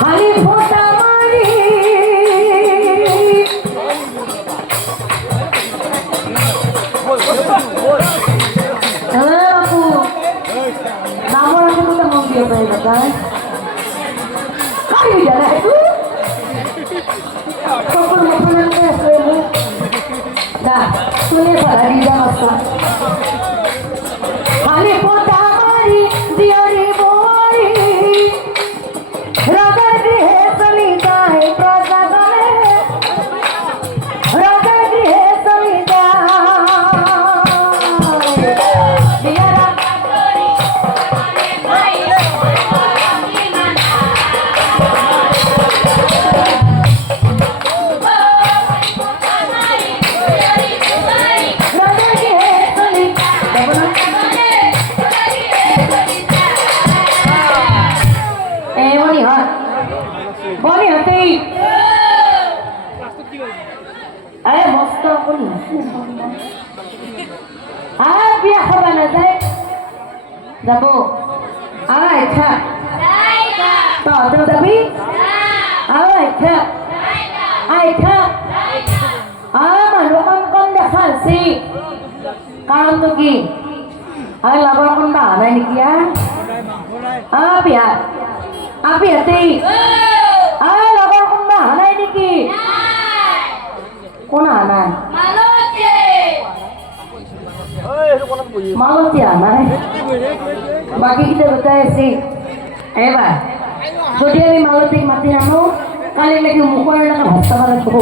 খালি ফোঁটা মারি বাপু নামর আছে কোথা মন দিয়ে পাই না খালি জানা itu সকল মফানাতে আছে না শুনে সারা দিদা মাস্তা খালি ফোঁটা মারি দিয়ারি বড়ি রাজার গৃহে সলিতায় প্রজা গণে রাজার গৃহে সলিতায় দিয়ারা করি ভাই বলি হতে আরে মস্ত বলি আর বিয়া খাবা না যায় যাবো আচ্ছা তো তো যাবি আচ্ছা আচ্ছা আমার রকম কম দেখাচ্ছি কারণ তো কি আর লগর কোন বা নাই নেকি বিয়া আপি হাতে লগৰ কোনোবা অহা নাই নেকি কোন অহা নাই মালতী অহা নাই বাকী কেইটা গোটাই আছে এবাৰ যদি আমি মালতীক মাতি আনো কালিলৈকে মুখৰ এনেকৈ ভাত খাব লাগিব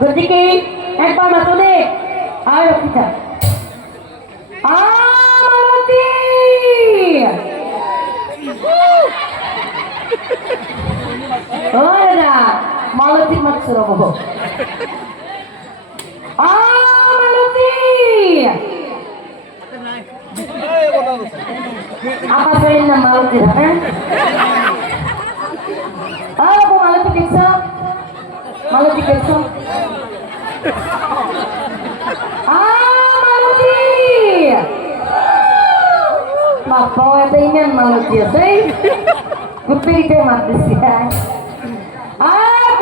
গতিকে একবাৰ মাতো দেই আৰু ৰখি থাক মালতী Ora, Maluti matsuro mo. Maluti. Apa sayin na Maluti ha? Ako Maluti keksa. Maluti keksa. Maluti. Mapaw ito yan Maluti say. Gupit ito mati siya.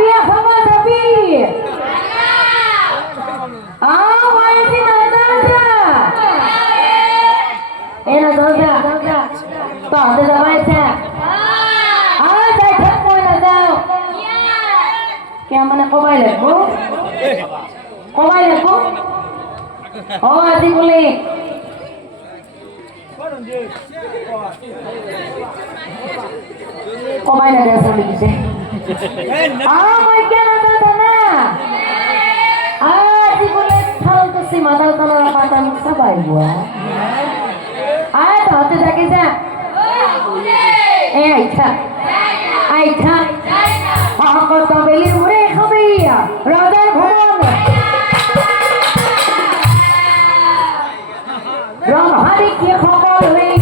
Biar sama tapi. Wajib nada. Nada. Tak ada macam. Saya tak mau nada. Kaya mana kau bayar bu? Kau bayar bu? Oh, adik boleh. Kau main ada sambil gitu. Main ada tanah. Di kulit hal tu si mata tanah patah muka baik buah. Tahu tu tak kisah. Aicha. Aku tak beli murah kami ya. Raja Bhawan. Ram hari kia kau beli.